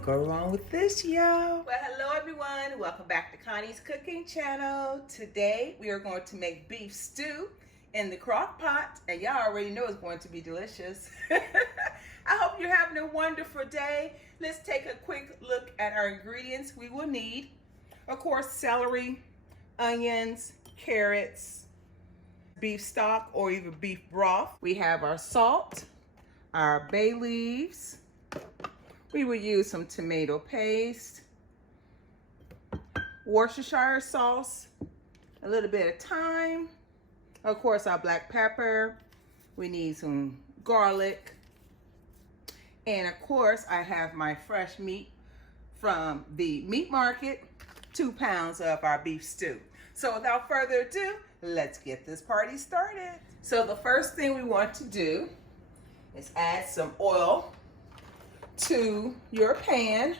Can't go wrong with this, y'all. Well, hello everyone. Welcome back to Connie's Cooking Channel. Today we are going to make beef stew in the crock pot, and y'all already know it's going to be delicious. I hope you're having a wonderful day. Let's take a quick look at our ingredients we will need. Of course, celery, onions, carrots, beef stock or even beef broth. We have our salt, our bay leaves. We will use some tomato paste, Worcestershire sauce, a little bit of thyme, of course our black pepper. We need some garlic, and of course I have my fresh meat from the meat market, 2 pounds of our beef stew. So without further ado, let's get this party started. So the first thing we want to do is add some oil to your pan.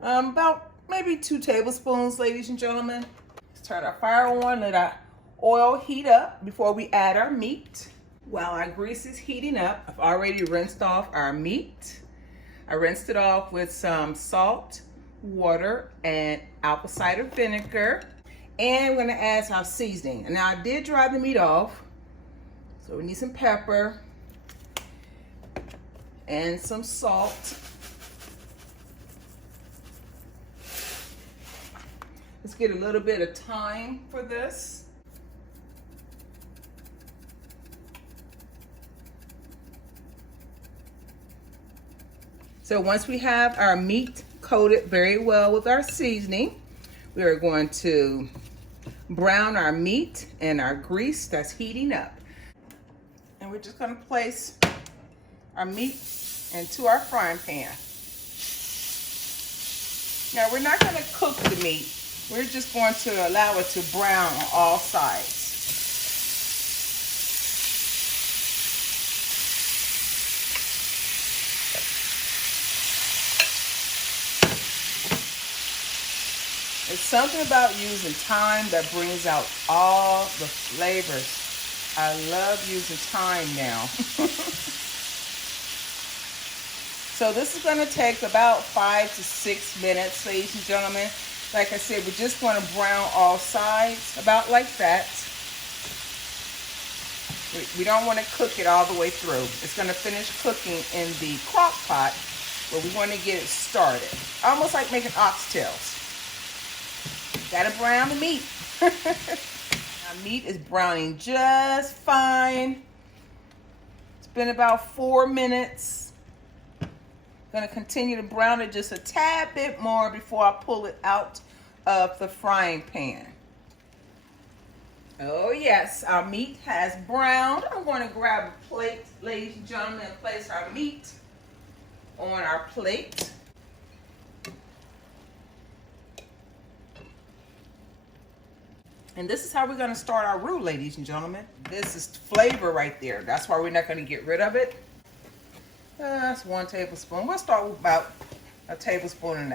About maybe 2 tablespoons, ladies and gentlemen. Let's turn our fire on, let our oil heat up before we add our meat. While our grease is heating up, I've already rinsed off our meat. I rinsed it off with some salt, water, and apple cider vinegar. And we're gonna add some seasoning. And now I did dry the meat off, so we need some pepper and some salt. Let's get a little bit of thyme for this. So once we have our meat coated very well with our seasoning, we are going to brown our meat and our grease that's heating up. And we're just gonna place our meat into our frying pan. Now we're not going to cook the meat. We're just going to allow it to brown on all sides. There's something about using thyme that brings out all the flavors. I love using thyme now. So this is going to take about 5 to 6 minutes, ladies and gentlemen. Like I said, we're just going to brown all sides, about like that. We don't want to cook it all the way through. It's going to finish cooking in the crock pot, but we want to get it started. Almost like making oxtails. Got to brown the meat. Our meat is browning just fine. It's been about 4 minutes. Going to continue to brown it just a tad bit more before I pull it out of the frying pan. Oh yes, our meat has browned. I'm going to grab a plate, ladies and gentlemen, and place our meat on our plate. And this is how we're going to start our roux, ladies and gentlemen. This is flavor right there. That's why we're not going to get rid of it. That's 1 tablespoon. We'll start with about 1.5 tablespoons.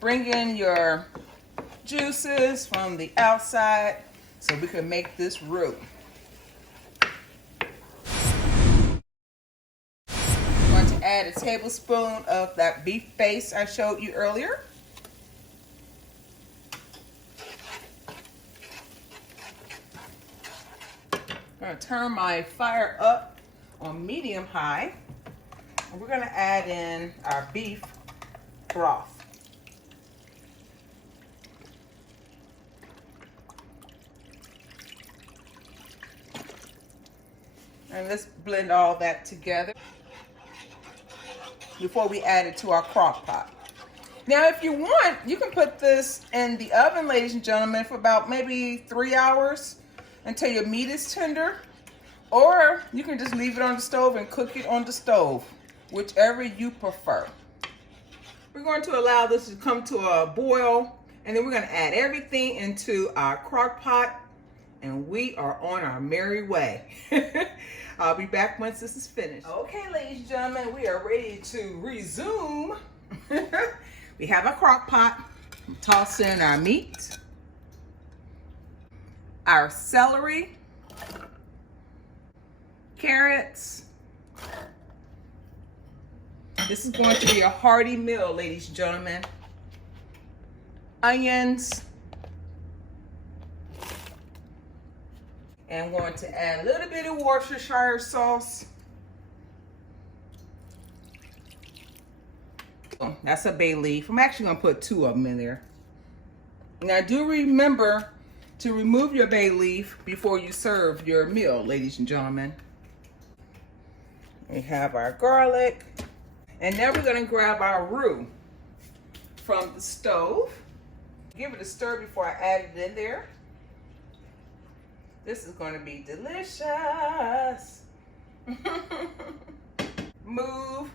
Bring in your juices from the outside so we can make this roux. Add a tablespoon of that beef base I showed you earlier. I'm going to turn my fire up on medium high, and we're going to add in our beef broth. And let's blend all that together before we add it to our crock pot. Now if you want, you can put this in the oven, ladies and gentlemen, for about maybe 3 hours until your meat is tender, or you can just leave it on the stove and cook it on the stove, whichever you prefer. We're going to allow this to come to a boil, and then we're going to add everything into our crock pot, and we are on our merry way. I'll be back once this is finished. Okay, ladies and gentlemen, we are ready to resume. We have a crock pot. Toss in our meat, our celery, carrots. This is going to be a hearty meal, ladies and gentlemen. Onions. And I'm going to add a little bit of Worcestershire sauce. Oh, that's a bay leaf. I'm actually going to put 2 of them in there. Now do remember to remove your bay leaf before you serve your meal, ladies and gentlemen. We have our garlic. And now we're going to grab our roux from the stove. Give it a stir before I add it in there. This is going to be delicious. Move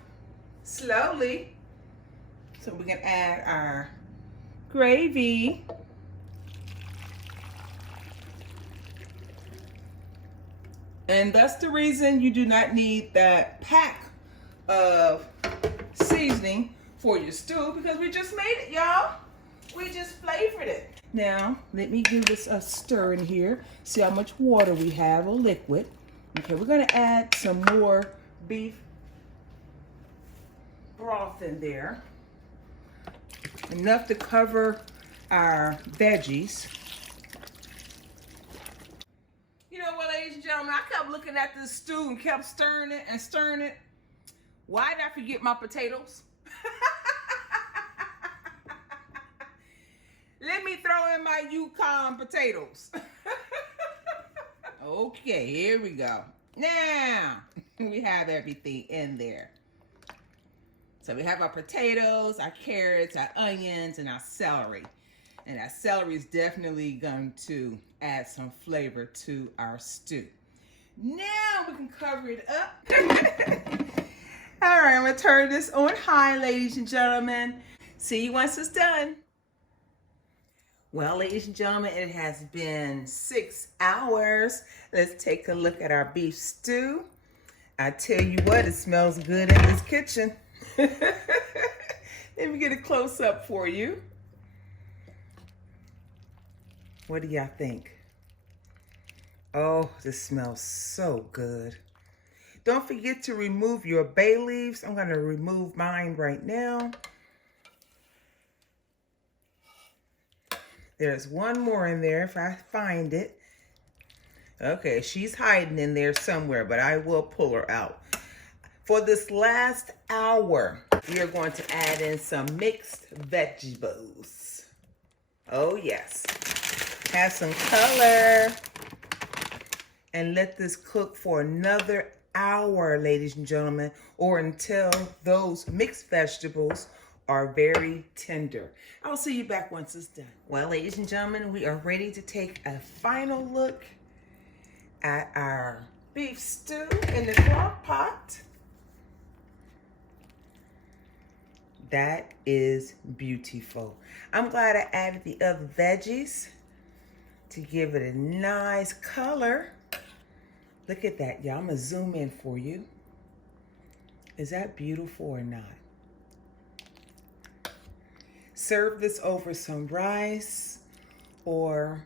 slowly so we can add our gravy. And that's the reason you do not need that pack of seasoning for your stew, because we just made it, y'all. We just flavored it. Now, let me give this a stir in here. See how much water we have, a liquid. Okay, we're gonna add some more beef broth in there. Enough to cover our veggies. You know what, ladies and gentlemen, I kept looking at this stew and kept stirring it and stirring it. Why did I forget my potatoes? Let me throw in my Yukon potatoes. Okay, here we go. Now, we have everything in there. So we have our potatoes, our carrots, our onions, and our celery. And our celery is definitely going to add some flavor to our stew. Now we can cover it up. All right, I'm gonna turn this on high, ladies and gentlemen. See you once it's done. Well, ladies and gentlemen, it has been 6 hours. Let's take a look at our beef stew. I tell you what, it smells good in this kitchen. Let me get a close up for you. What do y'all think? Oh, this smells so good. Don't forget to remove your bay leaves. I'm going to remove mine right now. There's one more in there if I find it. Okay, she's hiding in there somewhere, but I will pull her out. For this last hour, we are going to add in some mixed vegetables. Oh yes. Have some color. And let this cook for another hour, ladies and gentlemen, or until those mixed vegetables are very tender. I'll see you back once it's done. Well, ladies and gentlemen, we are ready to take a final look at our beef stew in the crock pot. That is beautiful. I'm glad I added the other veggies to give it a nice color. Look at that, y'all. I'm gonna zoom in for you. Is that beautiful or not? Serve this over some rice, or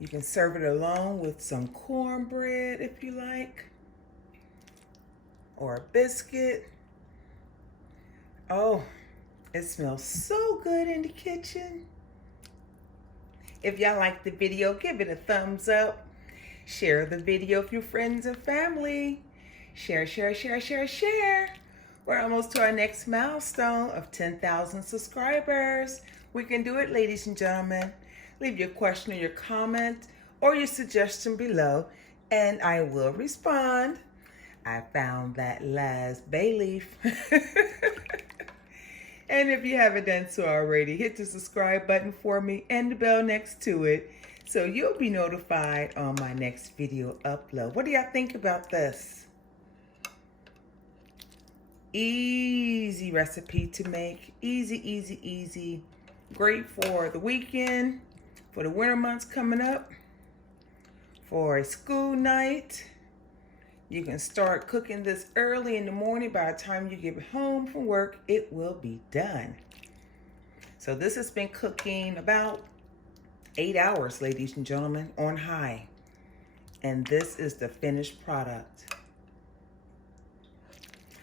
you can serve it along with some cornbread if you like, or a biscuit. Oh, it smells so good in the kitchen. If y'all like the video, give it a thumbs up. Share the video with your friends and family. Share, share, share, share, share. We're almost to our next milestone of 10,000 subscribers. We can do it, ladies and gentlemen. Leave your question or your comment or your suggestion below, and I will respond. I found that last bay leaf. And if you haven't done so already, hit the subscribe button for me and the bell next to it, so you'll be notified on my next video upload. What do y'all think about this? Easy recipe to make. Easy, easy, easy. Great for the weekend, for the winter months coming up, for a school night. You can start cooking this early in the morning. By the time you get home from work, it will be done. So this has been cooking about 8 hours, ladies and gentlemen, on high. And this is the finished product.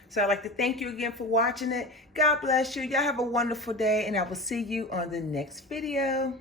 So I'd like to thank you again for watching it. God bless you. Y'all have a wonderful day, and I will see you on the next video.